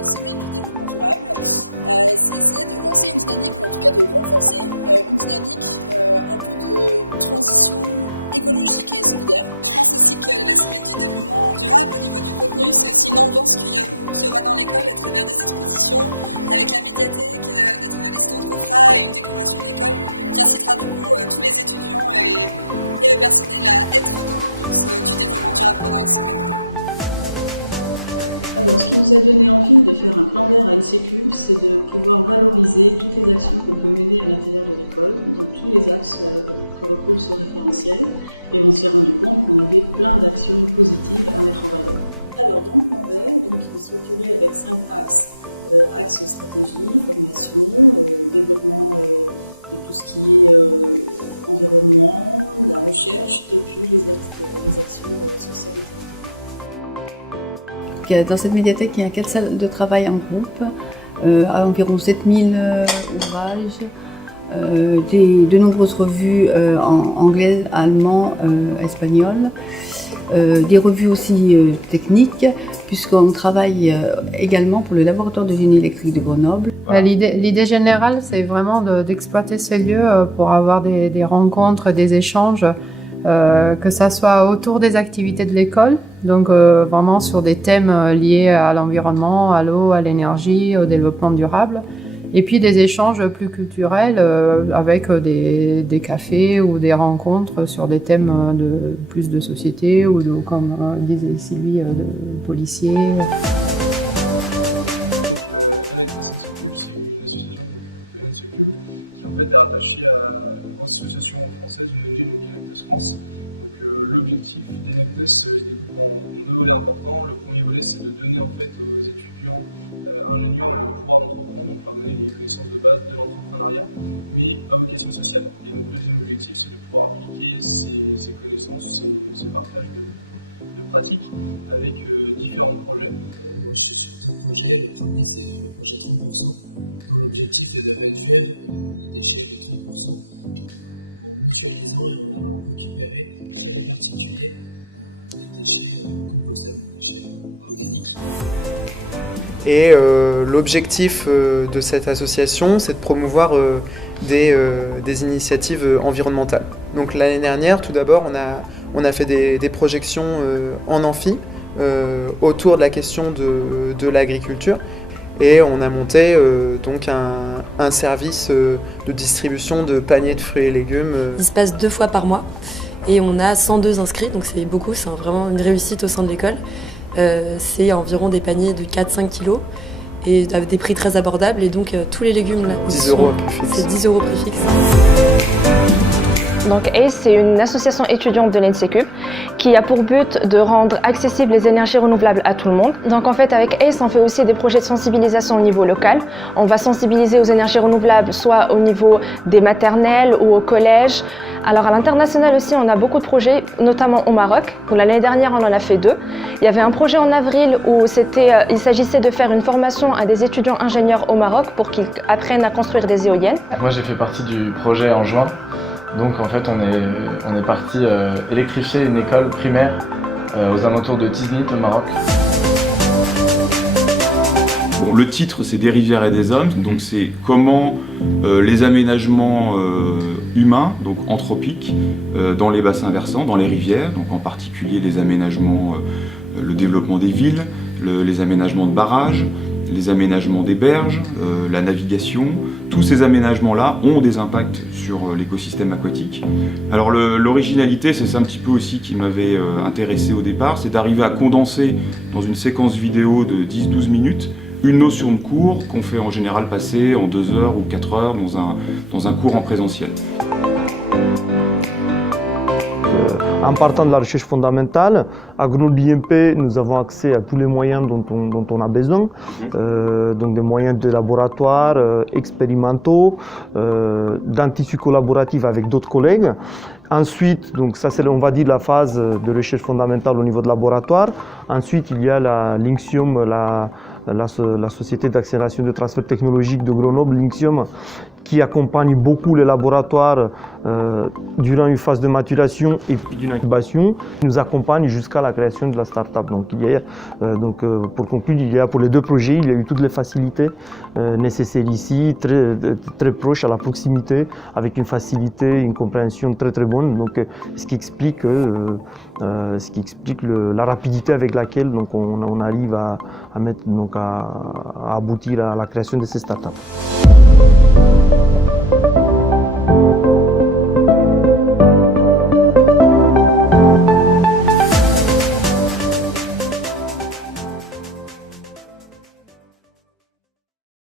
la semaine du développement durable, c'est essayer de lancer une dynamique, ou en tout cas de renforcer une dynamique un peu de transition écologique et solidaire. Je pense aussi que la semaine du développement durable, au niveau du contenu, c'est aussi une ambiance qu'il y aura dans l'école à travers des expositions, avec la médiathèque, à travers les stands qu'on fera et une décoration de l'école qui incitera du coup tous les étudiants et le personnel à être dans l'ambiance du développement durable pendant une semaine. Alors, ce qui nous a donné envie de faire un plan vert à NCCUB, c'est de pouvoir valoriser toutes les actions qu'on peut mener à l'intérieur de l'école, donc tous les axes que recouvre ce référentiel. Et on s'est rendu compte qu'on avait plein d'actions positives à mettre en valeur. Alors, dans le plan vert, il est structuré avec 5 axes. Axe stratégie, formation, développement de tout ce qui est environnement, la recherche, et puis les actions sociales et territoriales. Dans cette médiathèque, il y a 4 salles de travail en groupe, à environ 7000 ouvrages, de nombreuses revues en anglais, allemand, espagnol, des revues aussi techniques, puisqu'on travaille également pour le laboratoire de génie électrique de Grenoble. Voilà. L'idée générale, c'est vraiment d'exploiter ces lieux pour avoir des rencontres, des échanges, que ça soit autour des activités de l'école, donc vraiment sur des thèmes liés à l'environnement, à l'eau, à l'énergie, au développement durable, et puis des échanges plus culturels avec des cafés ou des rencontres sur des thèmes plus de société ou comme disait Sylvie, de policiers. NCCUB, c'est une association de NCCUB qui en fait est rattachée à une grosse association française, une ONG, donc Enactus France. Donc l'objectif d'Enactus se découpe en 2 volets importants. Le premier volet, c'est de donner en fait aux étudiants ingénieurs le pouvoir d'entreprendre, donc leur donner les connaissances de base de l'entrepreneuriat, mais à vocation sociale. Et donc le deuxième objectif, c'est de pouvoir appliquer ces connaissances, ces partages de pratiques avec différents projets. Moi, je suis sur 2 projets. Le premier, c'est le projet 30%, dont l'objectif est de réduire les déchets de 30% en mutualisant et en allant récupérer chez les particuliers des déchets compostables, des déchets organiques. Et l'objectif de cette association, c'est de promouvoir des initiatives environnementales. Donc l'année dernière, tout d'abord, on a fait des projections en amphi autour de la question de l'agriculture. Et on a monté donc un service de distribution de paniers de fruits et légumes. Il se passe 2 fois par mois et on a 102 inscrits, donc c'est beaucoup, c'est vraiment une réussite au sein de l'école. C'est environ des paniers de 4-5 kilos et avec des prix très abordables, et donc tous les légumes là, 10 € à prix fixe. C'est 10 € prix fixe. Donc ACE, c'est une association étudiante de l'NCCUB qui a pour but de rendre accessibles les énergies renouvelables à tout le monde. Donc en fait, avec ACE, on fait aussi des projets de sensibilisation au niveau local. On va sensibiliser aux énergies renouvelables, soit au niveau des maternelles ou au collège. Alors à l'international aussi, on a beaucoup de projets, notamment au Maroc. L'année dernière, on en a fait 2. Il y avait un projet en avril où il s'agissait de faire une formation à des étudiants ingénieurs au Maroc pour qu'ils apprennent à construire des éoliennes. Moi, j'ai fait partie du projet en juin. Donc en fait, on est parti électrifier une école primaire aux alentours de Tiznit au Maroc. Bon, le titre, c'est Des rivières et des hommes, donc c'est comment les aménagements humains, donc anthropiques, dans les bassins versants, dans les rivières, donc en particulier les aménagements, le développement des villes, les aménagements de barrages, les aménagements des berges, la navigation, tous ces aménagements-là ont des impacts sur l'écosystème aquatique. Alors l'originalité, c'est ça un petit peu aussi qui m'avait intéressé au départ, c'est d'arriver à condenser dans une séquence vidéo de 10-12 minutes une notion de cours qu'on fait en général passer en 2 heures ou 4 heures dans un cours en présentiel. En partant de la recherche fondamentale, à Grenoble IMP, nous avons accès à tous les moyens dont on a besoin, donc des moyens de laboratoire, expérimentaux, d'un tissu collaboratif avec d'autres collègues. Ensuite, donc ça c'est on va dire la phase de recherche fondamentale au niveau de laboratoire. Ensuite, il y a la Linxium, la société d'accélération de transfert technologique de Grenoble, Linxium, qui accompagne beaucoup les laboratoires durant une phase de maturation et puis d'une incubation, nous accompagne jusqu'à la création de la start-up. Donc, pour conclure, pour les deux projets, il y a eu toutes les facilités nécessaires ici, très proches, à la proximité, avec une facilité, une compréhension très très bonne. Donc, ce qui explique la rapidité avec laquelle on arrive à aboutir à la création de ces startups.